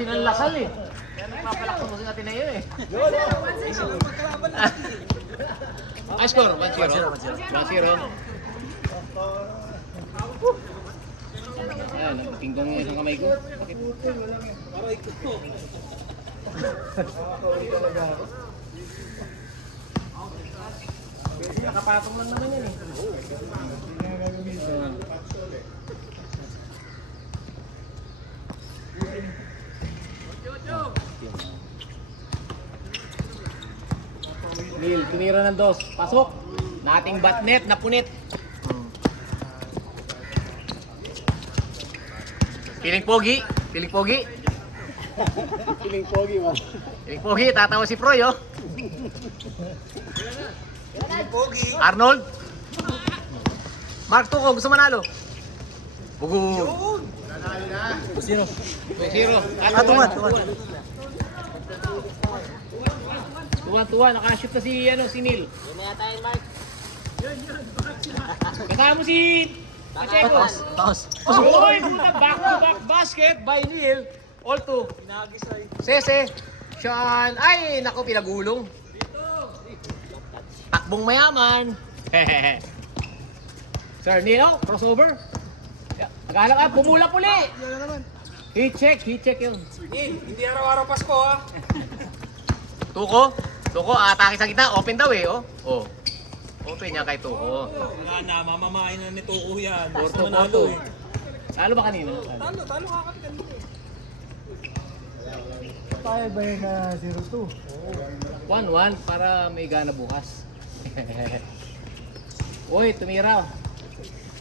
kasi ng Lasal eh. Kaya nagpapalakso mo si Ateneo eh. Ay, score, 1-0. 1-0. Ayan, tingkong yung isang kamay ko. Bakit? Aray ko. Nakapatong lang naman yan eh. Lil, tumira ng dos. Pasok. Nating batnet, napunit. Piling pogi. Piling pogi. Piling pogi ba? Piling pogi. Tatawa si Froy oh. Pogi. Arnold. Mark Tuco, gusto manalo. Bugo. Yun. 2-0. 2-0. Tuwan. Tuwan, nakashoot na si Neil. Yun na yata yun, Mark. Kasama si Pacheco. Taos. Uy, puta, back-to-back basket by Neil. All two. Pinagisay. Sese. Sean. Ay, naku, pinagulong. Takbong mayaman. Sir Neil, oh, crossover. Nagala ka, pumulap uli. Heat check yun. Hindi araw-araw Pasko ha. Tuko, atake sa gitna, open daw eh, oh. Oh. Open niya kay Tuko. Wala na, mamamain na ni Tuko yan. Porto, Basta Porto. manalo eh. Talo ba kanina? Talo ka kami kanina eh. Tayo ba yun na 0-2? 1-1 para may gana bukas. Uy, tumira.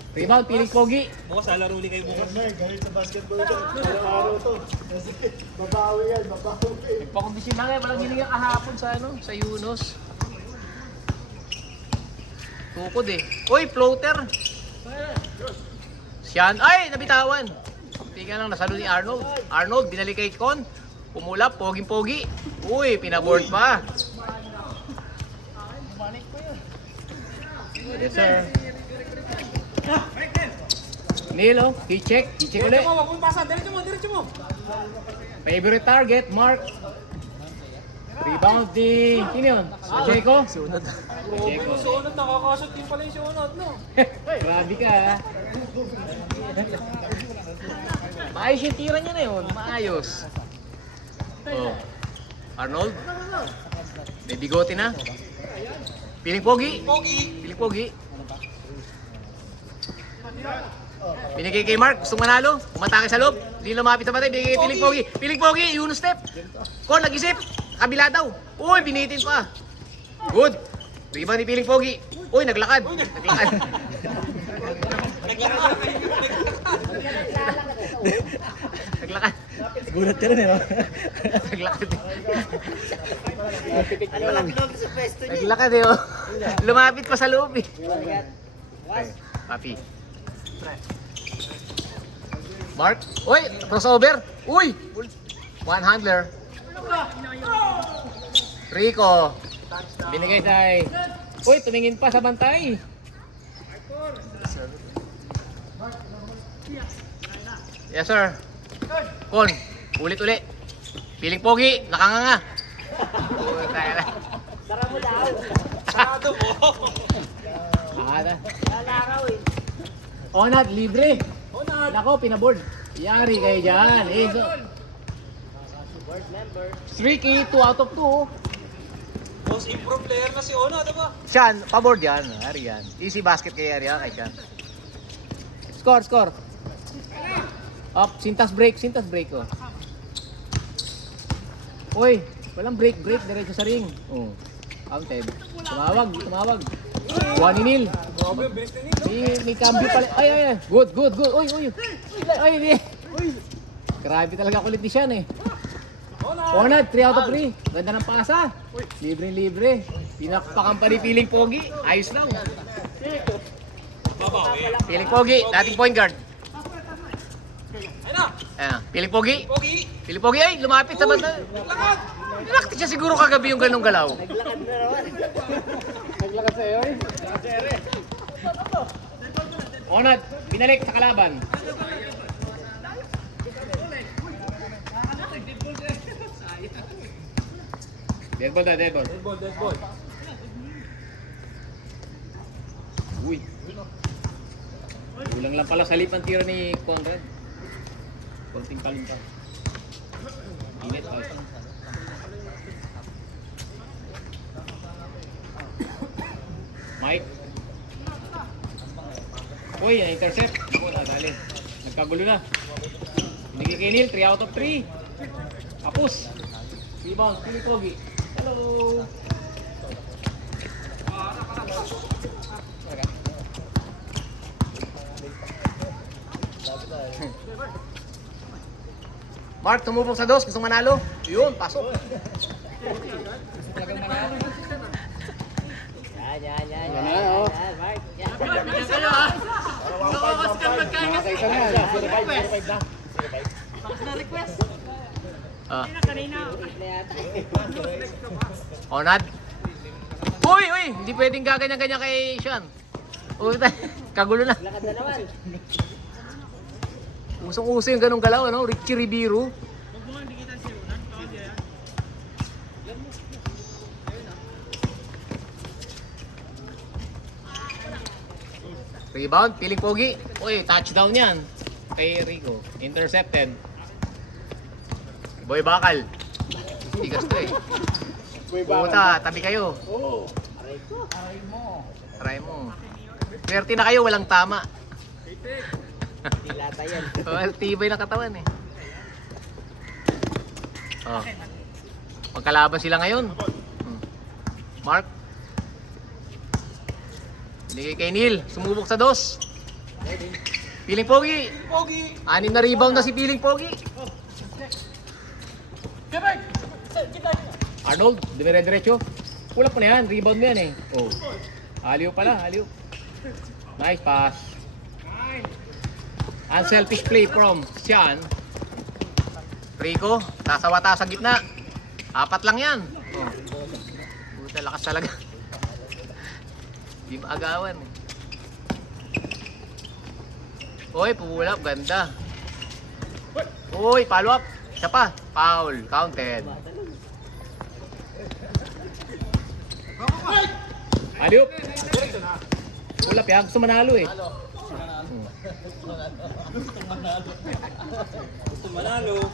Rebound, piling pogi. Bukas alaro ulit kayo bukas. Galit sa basketball ko. Araw-araw to. Kasi babawi yan, babawi. Nagpakondisyon na ngayon, walang hininga kahapon sa Yunus. Tukod eh. Uy, floater. Siyan. Ay, nabitawan. Tingnan lang, nasalo ni Arnold. Arnold, binalik kay Con. Pumulap, poging-pogi. Uy, pinaboard pa. Yes, sir. Nilo, i-check ulit. Diretso mo, wag mong pasa. Diretso mo. Favorite target, Mark. Rebound di... Sino yun? Pacheco? Pacheco. Suunod, nakakasot din pala yung suunod, no? Grabe ka ha. Maayos yung tira niya na yun. Maayos. Oh. Arnold? May bigote na. Piling pogi. Piling pogi. Binigay kay Mark, gustong manalo, umatake sa loob, hindi lumapit sa batay, binigay kay Piling Pogi. Piling Pogi, Yunus step. Kon, nag-isip, kabila daw. Uy, binitin pa. Good. Rebound ni Piling Pogi. Uy, naglakad. Naglakad. Gulat ka rin eh, no? Naglakad. Naglakad eh, oh. Lumapit pa sa loob eh. Papi. Mark. Uy, crossover. Uy. One handler. Rico. Binigay tay. Uy, tumingin pa sa bantay. Yes, sir. Kon, ulit-ulit. Piling pogi, nakanganga. Tara mo daw. Sarado mo. Ada. Lalakaw eh. Onat, libre. Onat. Nako, pinaboard. Yari kayo dyan. Eh, so, Board member. streaky, 2 out of 2. Most improved player na si Ono, diba? Chan, paboard yan. Ari yan. Easy basket kay Ari kay Chan. Score. Up, sintas break oh. Uy, walang break, diretso sa ring. Oh. Counted. Tumawag. Buwan ni Neil. Grabe, yung bilis na nito. May cambio pala. Ay. Good. Uy. Ay. Grabe talaga kulit ni Sean eh. Onad, 3 out of 3. Ganda ng pasa. Libre. Pinakpakan pa ni Piling Pogi. Ayos lang. Babawi. Piling Pogi, dating point guard. Ayun na. Ayan, Piling Pogi. Pogi. Piling Pogi, ay, lumapit sa banda. Lakad. Nilakti siya siguro kagabi yung ganong galaw. Naglakad na naman. Naglakad sa iyo eh. Onad, binalik sa kalaban. Dead ball na, dead ball. Dead ball, dead ball. Uy. Kulang lang pala sa lip ang tira ni Conrad. Konting kalim pa. Init. Mike. Uy, na-intercept. Ako, nadali. Nagkagulo na. Binigay kay Neil, 3 out of 3. Kapos. Rebound, Pili Pogi. Hello. Mark, tumubok sa dos. Gusto manalo? Yun, pasok. Talagang manalo. Yan na, oh. Bigyan kayo ha. Nakakas ka magkaya. Nakakaisa na yan. 0-5 na. Ah. Onad. Uy, uy, hindi pwedeng gaganyan-ganyan kay Sean. Puta, kagulo na. Usong-uso yung ganong galaw, ano? Richie Ribeiro. Rebound, Piling Pogi. Uy, touchdown yan. Kay Rico. Intercepted. Boy Bakal. Tigas to eh. Puta, tabi kayo. Oo. Try mo. Swerte na kayo, walang tama. Dilata yan. Well, tibay na katawan eh. Oh. Magkalaban sila ngayon. Mark. Binigay kay Neil. Sumubok sa dos. Piling Pogi. Pogi! 6 na rebound na si Piling Pogi. Arnold, dumire-diretso. Kulap mo na yan. Rebound mo yan eh. Oh. Aliw pala, aliw. Nice pass. Unselfish play from Sean. Rico, tasawa-ta sa gitna. 4 lang yan. Oh. Puta, lakas talaga. Di maagawan eh. Uy, pumula, ganda. Uy, follow up. Isa pa, foul, counted. Aliw. Ulap yan, gusto manalo eh. Manalo.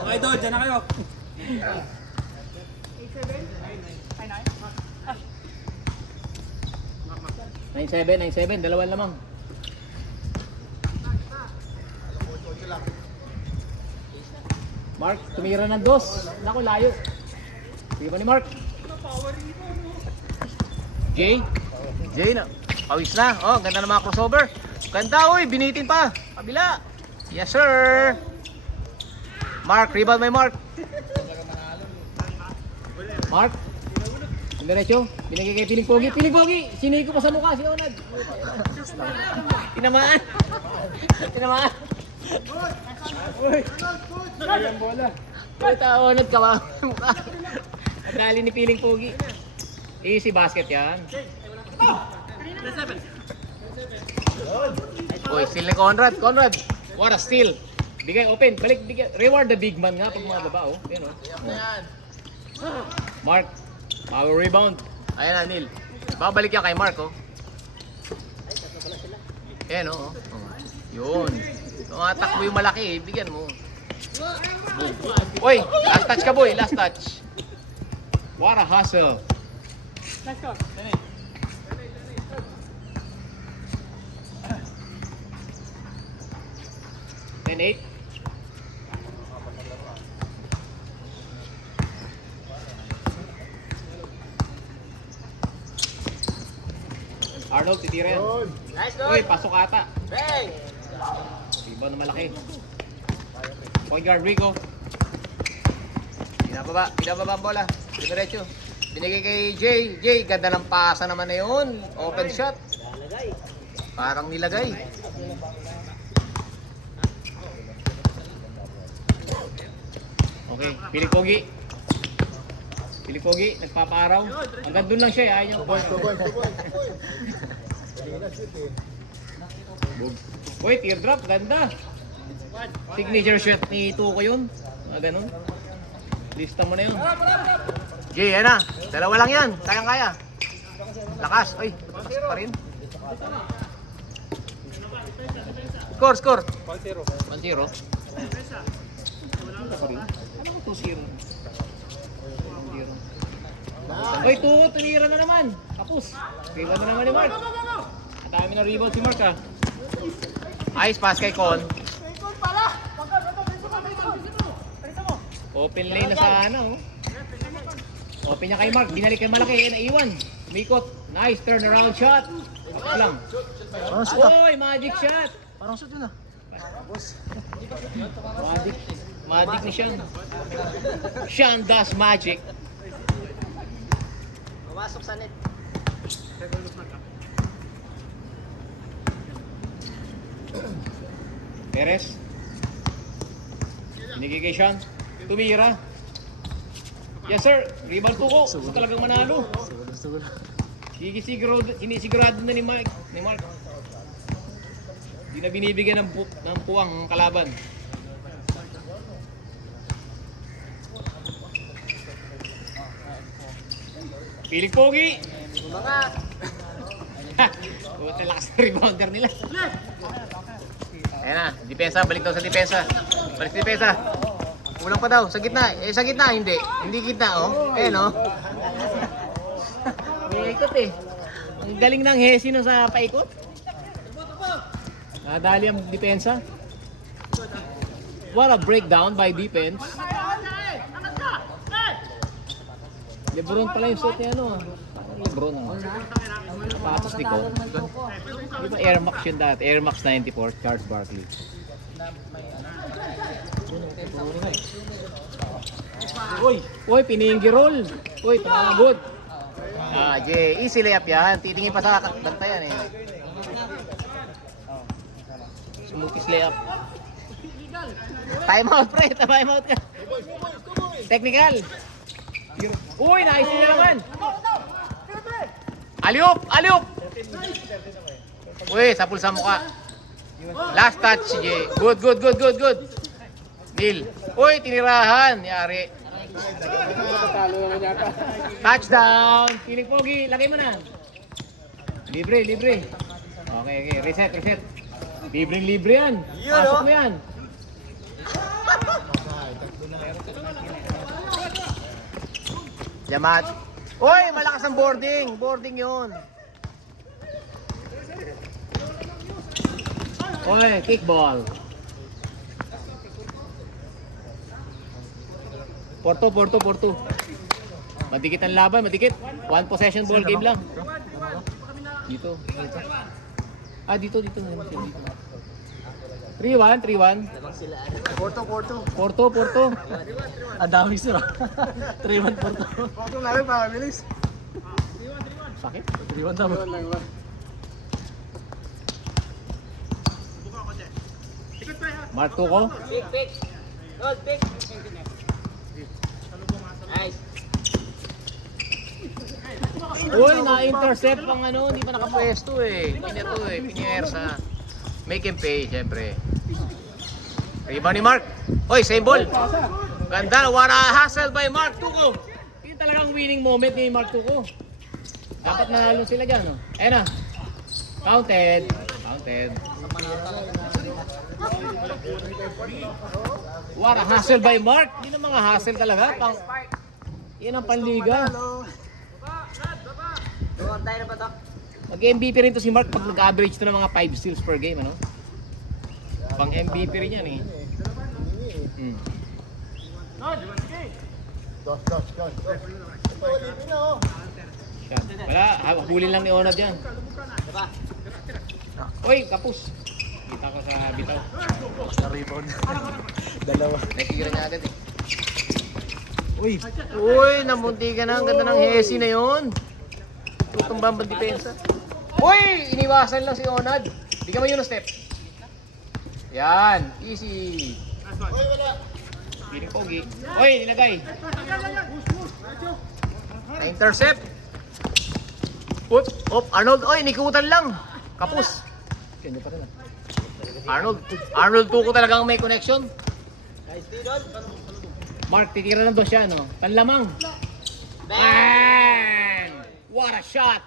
Okay, Dod, dyan na kayo. 9-7, dalawan lamang. Mark, tumira ng dos. Naku, layo. Sige pa ni Mark. Jay. Jay na. Pawis na. Oh, ganda ng mga crossover. Ganda, oy. Binitin pa. Kabila. Yes, sir. Mark, rebound may Mark. Mark. Diretso. Binigay kay Piling Pogi. Piling Pogi. Siniko pa sa mukha si Onad. Tinamaan. Tinamaan. Uy! Sayang bola. Puta, Onad ka ba? Mukha. Ang dali ni Piling Pogi. Easy basket yan. Uy, steal ni Conrad. Conrad, what a steal. Bigay, open. Balik, bigay. Reward the big man nga pag mga baba, oh. Yan, oh. Mark, power rebound. Ayan na, Neil. Babalik yan kay Mark, oh. Ayan, oh. Yun. Tumatakbo yung malaki, eh. Bigyan mo. Uy, last touch ka, boy. Last touch. What a hustle. Let's go. 10-8. Arnold, titira yan. Nice, Uy, pasok ata. Iba na malaki. Point guard, Rico. Pinababa ang bola. Diretso. Binigay kay Jay. Jay, ganda ng pasa naman na yun. Open shot. Parang nilagay. Okay, Piling Pogi. Piling Pogi, nagpapaaraw. Hanggang doon lang siya, ayaw niyo. Uy, teardrop, ganda. Signature shot ni Tuko yun. Ganun. Lista mo na yun. Jay, yan na. Dalawa lang yan. Kayang-kaya. Lakas. Ay, lakas pa rin. Score. 1-0. 1-0. Ano ko 2-0? 1-0. Ay, Tuko, tinira na naman. Kapus. Rebound na naman ni Mark. Ang dami na rebound si Mark ha. Ayos pass kay Con. Open lane na sana oh. Open niya kay Mark. Binalik kay Malaki. Yan, naiwan. Umikot. Nice turnaround shot. Ako lang. Oy, magic shot. Parang shoot yun ah. Magic ni Sean. Sean does magic. Pumasok sa net. Perez. Binigay kay Sean. Tumira. Yes sir. Rebound Tuko. Gusto talagang manalo. Sinisigurado na ni Mark. Hindi na binibigyan ng puwang ang kalaban. Piling pogi. Mga. Buti lakas ng rebounder nila. Ayan na, depensa, balik daw sa depensa. Balik sa depensa. Kulang pa daw, sa gitna. Eh, sa gitna, hindi. Hindi gitna, oh. Ayan, oh. May ikot eh. Ang galing ng Hesi no sa paikot. Nadali ang depensa. What a breakdown by defense. Lebron pala yung suit niya, ano. Lebron, ano. Patos ni Con. Di ba Air Max yun dati? Air Max 94, Charles Barkley. Uy, piningi roll. Uy, tumagod. Jay, easy layup yan. Titingin pa sa bantayan eh. Smoothies layup. Time out pre, time out ka. Technical. Uy, nice niya naman. Aliop! Uy, sapul sa mukha. Last touch, Jay. Good. Neil. Uy, tinirahan. Yari. Touchdown. Piling pogi. Lagay mo na. Libre. Okay. Reset. Libre yan. Pasok mo yan. Yamat. Uy, malakas ang boarding. Boarding yun. Uy, kickball. Porto. Madikit ang laban, madikit. One possession ball game lang. Dito. Dito. 3-1. Porto. Ang dami sila. 3-1 Porto. Porto namin para bilis. Sakit. 3-1 daw. Mark Tuko. Big. Good, big. Nice. Uy, na-intercept pang ano, hindi pa nakapwesto eh. Piniersa. Make him pay, syempre. Rebound ni Mark. Uy, same ball. Ganda, what a hustle by Mark Tuko. Yun talagang winning moment ni Mark Tuko. Dapat nanalo sila dyan, no? Ayan na. Counted. What a hustle by Mark. Yun ang mga hustle talaga. Yan ang panliga. Mag-MVP rin to si Mark pag nag-average to ng mga 5 steals per game, ano? Pang MVP rin yan eh. Wala, hulin lang ni Onad yan. Uy, kapus. Kita ko sa bitaw. Sa rebound. Dalawa. Nakikira niya agad eh. Uy, namunti ka na. Ang ganda ng Hesi na yun. Tutumbang ba depensa? Uy, iniwasan lang si Onad. Di ka man yun ang step. Yan, easy. Uy, wala. Piling pogi. Uy, nilagay. Na-intercept. Up, Arnold. Uy, nikutan lang. Kapus. Kanya pa rin ah. Arnold Tuco talagang may connection. Mark, titira ng dos siya, no? Panlamang. Bang! What a shot!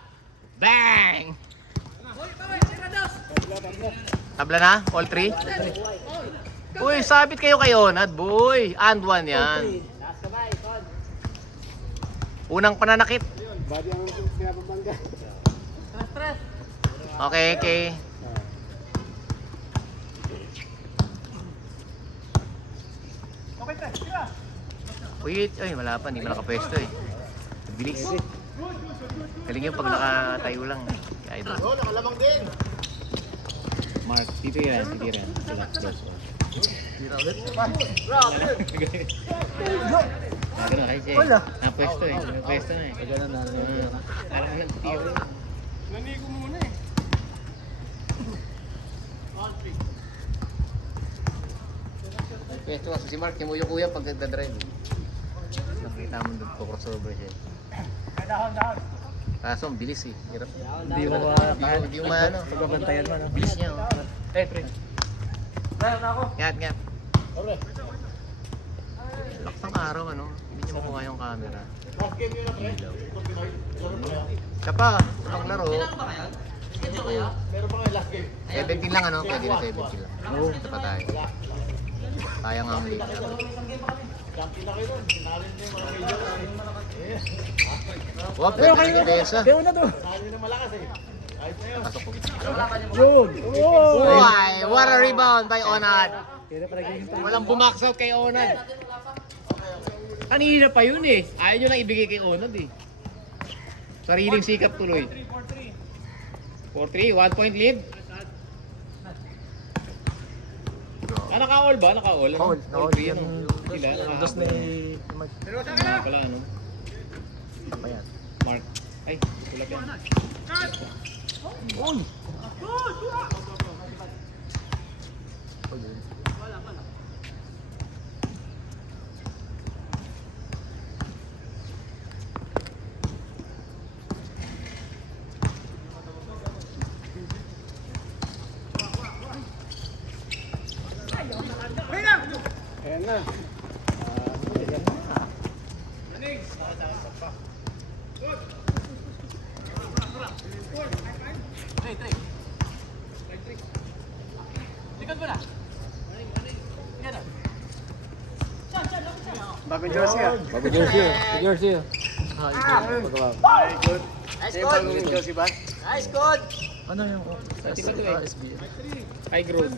Bang! Tabla na? All three? Uy, sabit kayo kay Onad, boy. And one yan. Unang pananakit. Body ang pinapabangga. Okay, okay. Uy, ay, wala pa. Hindi mo nakapwesto eh. Bilis. Galing yung pag nakatayo lang. Eh. Idol. Oo, nakalamang din. Mark, dito yan. Dito yan. Tira ulit. Grabe. Ganun, kasi Wala. napwesto eh. Napwesto na eh. Ganun na. Parang ano, tiro. Nanigo mo muna eh. Pwesto kasi si Mark, yung kuya pag nagdadrive. Nakita mo doon po crossover siya. Kaso ang bilis eh. Hirap. Hindi mo Hindi mo maano. pagbabantayan mo, no? Bilis niya. Oh. Eh, pre. Dahil na ako. Ngat, ngat. Alright. Lakas ng araw ano. Hindi niya makuha yung camera. Last game yun na, pre. Itong Pinoy. Laro pa yan. Siya pa, ang laro. Meron pa kayo last game. 17 lang ano. Pwede na 17 lang. Oo. Ito pa tayo. Sayang ang league. Champion na kayo nun. Sinalin niyo yung mga major. Wap, ganda ng depensa. Kayo na to. Sinalin na malakas eh. Ayos na yun. Pasok ko. Yun. Uy, what a rebound by Onad. Kaya pala ganyan. Walang bumax out kay Onad. Kanina pa yun eh. Ayaw nyo lang ibigay kay Onad eh. Sariling sikap tuloy. 4-3, 1 point lead. Ah, naka-all ba? Naka-all? Ano? All 3 ano? Sila? Dos ni Ano pala ano? Mark. Ay, tulad yan. Uy! Ayan na. Likod mo na. Bagong jersey ah. Bago jersey. Jersey. Very good. Nice Yung call. bagong jersey ba? Nice code! Ano yung Pati pa ito eh. High growth.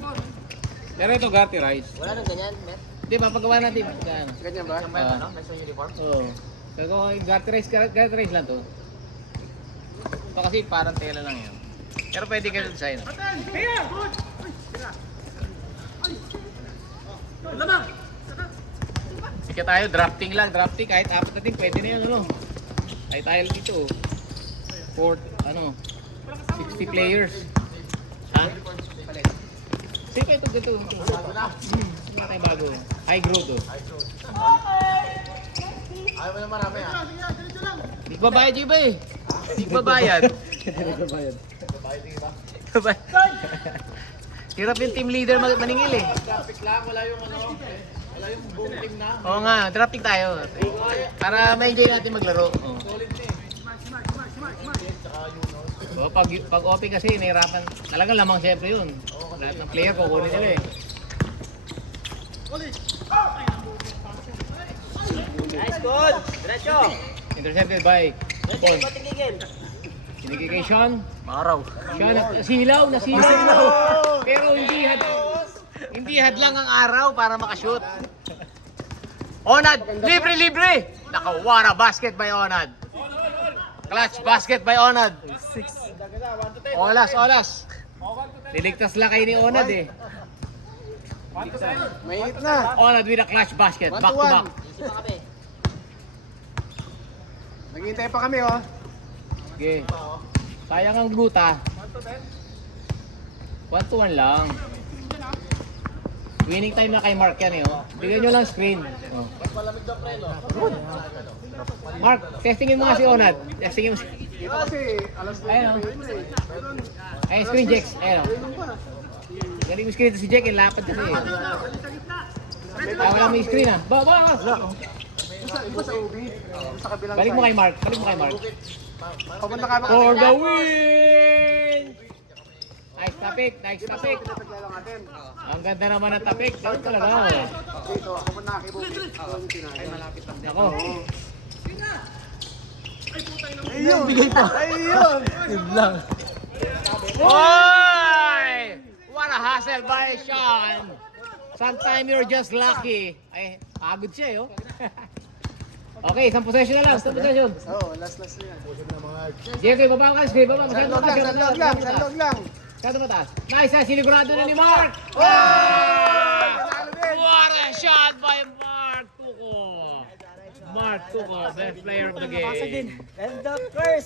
Pero ito Garty Rice. Wala nang ganyan, Met. Di ba, paggawa natin. Ano? Ganyan ba? Ano? Oo. Pero Garty Rice lang to. Ito kasi parang tela lang yan. Pero pwede ka design. Sige tayo, drafting lang. Drafting kahit apat na team, pwede na yan. Ano? Ay tayo dito. 60 players. Ha? Sige ito, ito. Wala tayong bago. High growth oh. Ayaw mo na marami ah. Di ba bayad yung iba eh? Di ba bayad? Bayad. Hirap yung team leader maningil eh. Traffic lang, wala yung ano. Wala yung buong team na. Oo nga, drafting tayo. Para ma-enjoy natin maglaro. Oo. Solid na eh. So, pag OP kasi, nahirapan. Talagang lamang siyempre yun. Lahat ng player, kukunin nila eh. Nice good. Diretso. Intercepted by Pon. Sinigay kay Sean. Maraw. Sean, nasilaw. Pero hindi hadlang ang araw para makashoot. Onad, libre. Nakawara basket by Onad. Clutch basket by Onad. 6. Olas. Niligtas lang kayo ni Onad eh. Mainit na. Onad with a clutch basket. 1 Back to to 1. back. Naghihintay pa kami oh. Okay. Sayang ang gluta. 1 to 1 lang. Winning time na kay Mark yan eh. Oh. Bigyan nyo lang screen. Oh. Mas malamig daw pre no. Mark, testingin mo nga si Onad. Testingin mo si... Kasi alas 2 Ayun, oh. pa yun eh. Ay, screen checks. Ayun. Ayun pa. Galing mo screen to si Jack, lapad kasi eh. Wala mo yung screen ah. Ba! Iba sa OB. Sa kabilang Balik mo kay Mark. Papunta ka For the win! Nice topic. Pinataglalang natin. Ang ganda naman ng topic. Ganun talaga. Dito, ako muna kay Bobby. Ay, malapit lang. Ako. Ayun! Bigay pa! Ayun! Yun lang. Oy! What a hustle by Sean! Sometimes you're just lucky. Ay, pagod siya eh, oh. Okay, isang possession na lang. Isang possession. Oo, last na yan. Jeffrey, baba ka. Sige, baba. Masyado mataas. Sandog lang. Masyado mataas. Nice, sinigurado na ni Mark. Oh! What a shot by Mark Tuco. Best player of the game. And the first.